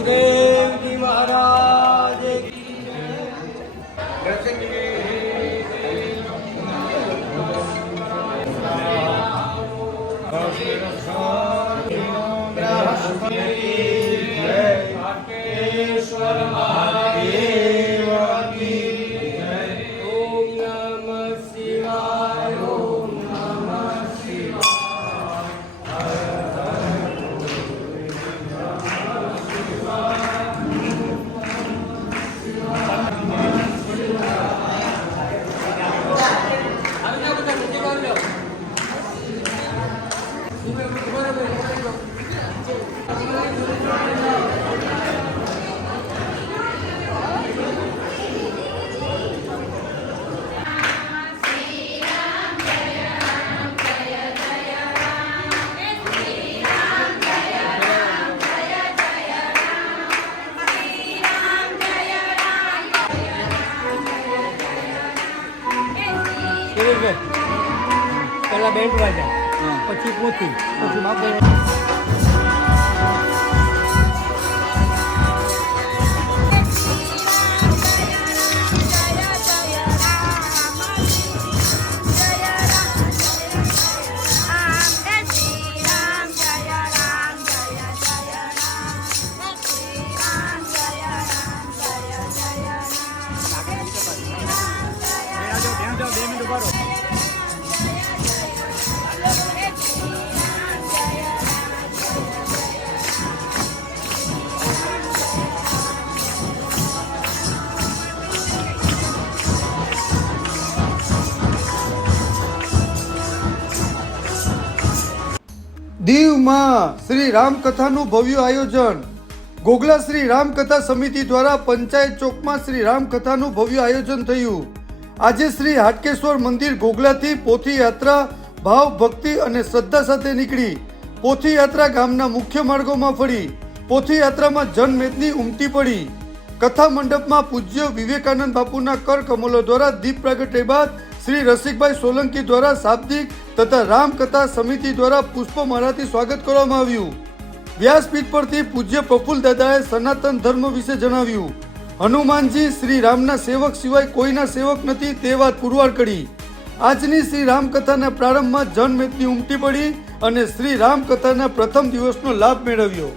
गुरुदेव जी महाराज की पहला बैंड वाजा पची पोथी पची मापे દીવમાં શ્રી રામકથાનું ભવ્ય આયોજન. ગોગલા શ્રી રામકથા સમિતિ દ્વારા પંચાયત ચોકમાં શ્રી રામકથાનું ભવ્ય આયોજન થયું. આજે શ્રી હાટકેશ્વર મંદિર ગોગલાથી પોથી યાત્રા ભાવ ભક્તિ અને શ્રદ્ધા સાથે નીકળી. પોથી યાત્રા ગામના મુખ્ય માર્ગોમાં ફરી. પોથી યાત્રામાં જનમેદની ઉમટી પડી. કથા મંડપમાં પૂજ્ય વિવેકાનંદ બાપુના કર કમલો દ્વારા દીપ પ્રાગટ્ય બાદ શ્રી રસિકભાઈ સોલંકી દ્વારા શાબ્દિક તથા રામકથા સમિતિ દ્વારા પુષ્પમાળાથી સ્વાગત કરવામાં આવ્યું. વ્યાસપીઠ પરથી પૂજ્ય પ્રફુલ્લ દાદાએ સનાતન ધર્મ વિશે જણાવ્યું. હનુમાનજી શ્રી રામના સેવક સિવાય કોઈના સેવક નથી તે વાત પુરવાર કરી. આજની શ્રી રામકથાના પ્રારંભમાં જનમેદની ઉમટી પડી અને શ્રી રામકથાના પ્રથમ દિવસનો લાભ મેળવ્યો.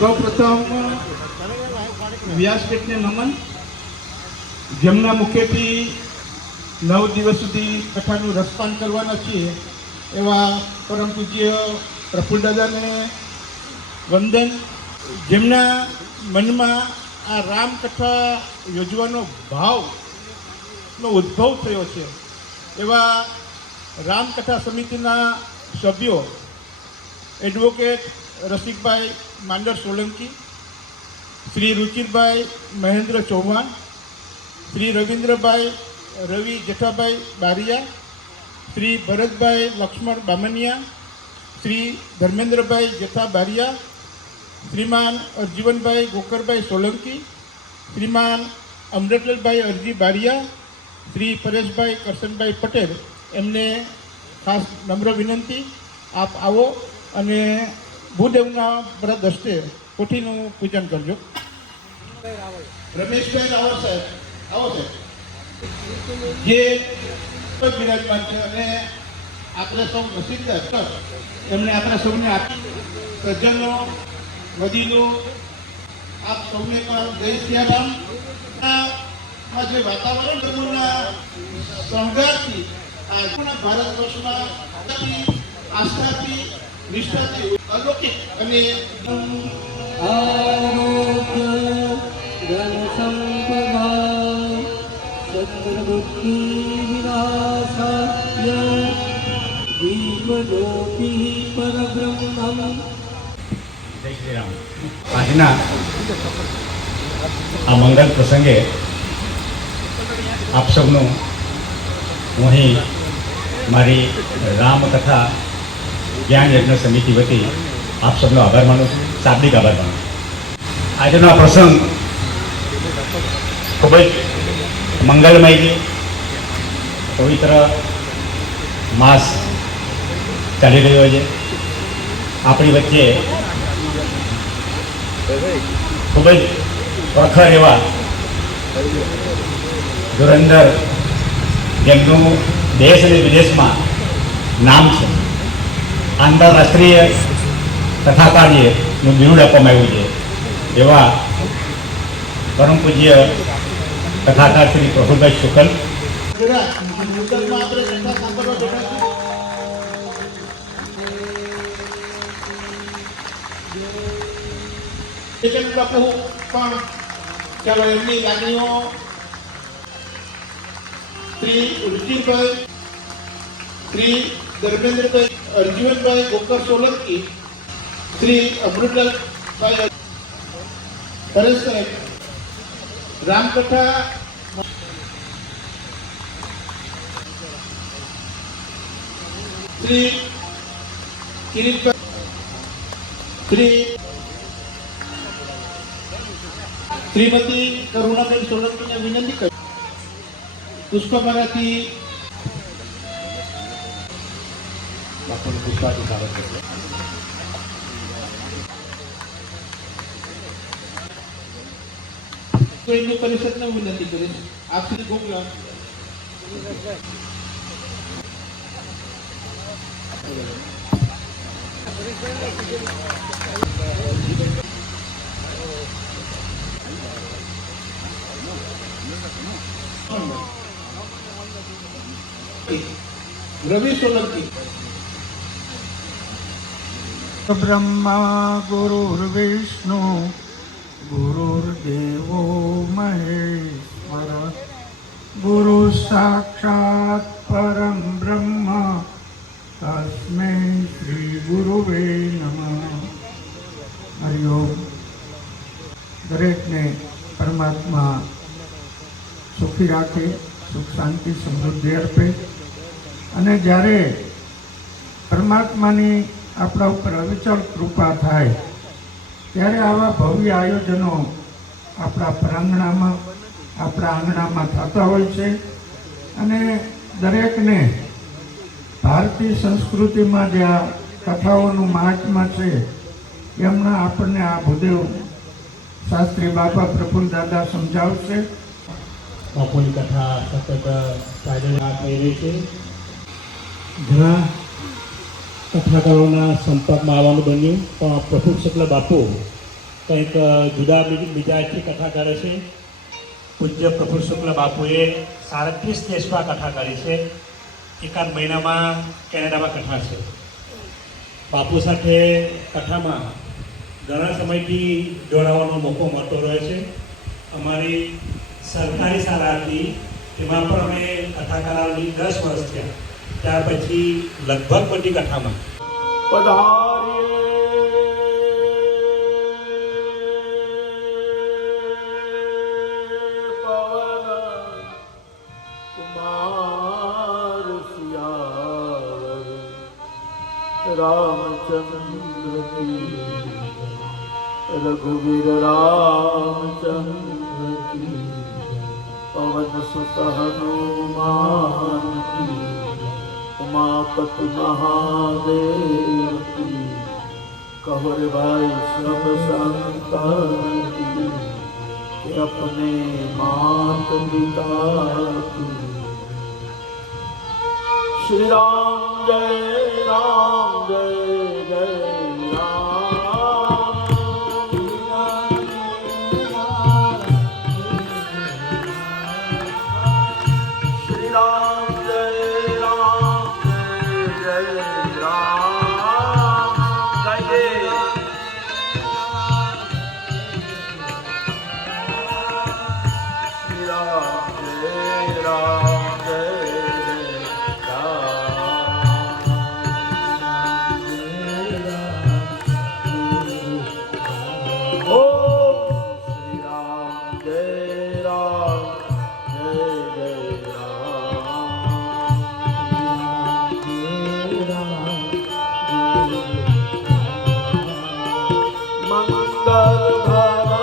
સૌપ્રથમ વ્યાસપીઠને નમન, જેમના મુખેથી 9 દિવસ સુધી કથાનું રસપાન કરવાના છીએ એવા પરમ પૂજ્ય પ્રફુલ્લ દાદાને વંદન, જેમના મનમાં આ રામકથા યોજવાનો ભાવનો ઉદ્ભવ થયો છે એવા રામકથા સમિતિના સભ્યો એડવોકેટ રસિકભાઈ માંડર સોલંકી, શ્રી રુચિરભાઈ મહેન્દ્ર ચૌહાણ, શ્રી રવિન્દ્રભાઈ રવિ જેઠાભાઈ બારિયા, શ્રી ભરતભાઈ લક્ષ્મણ બામનિયા, શ્રી ધર્મેન્દ્રભાઈ જેઠા બારિયા, શ્રીમાન અરજીવનભાઈ ગોકરભાઈ સોલંકી, શ્રીમાન અમૃતલાલભાઈ અરજી બારિયા, શ્રી પરેશભાઈ કરશનભાઈ પટેલ, એમને ખાસ નમ્ર વિનંતી આપ આવો અને ભૂદેવના વ્રત હસ્તે કોઠીનું પૂજન કરજો. રમેશભાઈ રાવળ સાહેબ, આવો સાહેબ, જે બિરાજમાન છે અને આપણે સૌ નસીબદાર, એમણે આપણા સૌને સજ્જનો વડીલો આપ સૌને પણ જય સિયારામ. જે વાતાવરણ ધર્મના શણગારથી આજના ભારત વર્ષમાં આસ્થાથી નિષ્ઠાથી અલૌકિક અને આરોગ્ય ધન સંપદા સત્રબુદ્ધિ વિનાશાય જીવજ્યોતિ પરબ્રહ્મમ. જય શ્રી રામ. આજના આ મંગલ પ્રસંગે આપ સૌનું હું અહીં મારી રામકથા જ્ઞાન યજ્ઞ સમિતિ વતી આપ સૌનો આભાર માનું છું, શાબ્દિક આભાર માનું છું. આજનો આ પ્રસંગ ખૂબ જ મંગલમય છે. પવિત્ર માસ ચાલી રહ્યો છે. આપણી વચ્ચે ખૂબ જ પ્રખર એવા ધુરંધર, જેમનું દેશ અને વિદેશમાં નામ છે, આંતરરાષ્ટ્રીય કથાકાર્યનું બિરુદ આપવામાં આવ્યું છે એવા પરમ પૂજ્ય કથાકાર શ્રી પ્રફુલભાઈ શુકલ. મુદતમાં આપણે કથા સાંભળવા બેઠા છીએ. બાપુ પણ ચાલો એમની લાગણીઓ શ્રી રુચિરભાઈ, શ્રી ધર્મેન્દ્રભાઈ અરજીવનભાઈ ગોકર સોલંકી, શ્રી અમૃતલાલભાઈ પરેશ સાહેબ રામકથા શ્રી કિરીટભાઈ, શ્રી શ્રીમતી કરુણાબેન સોલંકીને વિનંતી કરી પુષ્પમાળાથી બાપુનું પુષ્પાથી સ્વાગત કરજો. હિન્દુ પરિષદને વિનંતી કરીશ. આપ શ્રી ગોકલા રવિ સોલંકી. બ્રહ્મા ગુરુર્વિષ્ણુ ગુરુર્દેવો મહેશ્વર ગુરુ સાક્ષાત પરમ બ્રહ્મ તસ્મૈ શ્રી ગુરુવે નમઃ. હરિઓમ. દરેકને પરમાત્મા સુખી રાખે, સુખ શાંતિ સમૃદ્ધિ અર્પે. અને જ્યારે પરમાત્માની આપણા ઉપર અવિચળ કૃપા થાય ત્યારે આવા ભવ્ય આયોજનો આપણા પ્રાંગણામાં, આપણા આંગણામાં થતા હોય છે. અને દરેકને ભારતીય સંસ્કૃતિમાં જે આ કથાઓનું મહાત્મ્ય છે એમના આપણને આ ભૂદેવ શાસ્ત્રી બાપા પ્રફુલ્લ દાદા સમજાવશે. બાપુની કથા સતત ચાલી રહી છે. ઘણા કથાકારોના સંપર્કમાં આવવાનું બન્યું, પણ પ્રફુલ્લ શુક્લ બાપુ કંઈક જુદા મિજાજથી કથા કરે છે. પૂજ્ય પ્રફુલ્લ શુક્લ બાપુએ 37 દેશમાં કથા કરી છે. એકાદ મહિનામાં કેનેડામાં કથા છે. બાપુ સાથે કથામાં ઘણા સમયથી જોડાવાનો મોકો મળતો રહે છે. અમારી સરકારી શાળા હતી એમાં પણ અમે કથા કરાવવાની 10 વર્ષ થયા. ત્યાર પછી લગભગ બધી કથામાં रामचंद्र की रघुवीर रामचंद्र की पवन सुत हनुमान की उमापति महादेव की कहो रे भाई सब संतान की कि अपने मात पिता की श्री राम जय राम जय जय राम श्री राम जय राम जय जय राम जय श्री राम जय राम जय मंगल भवन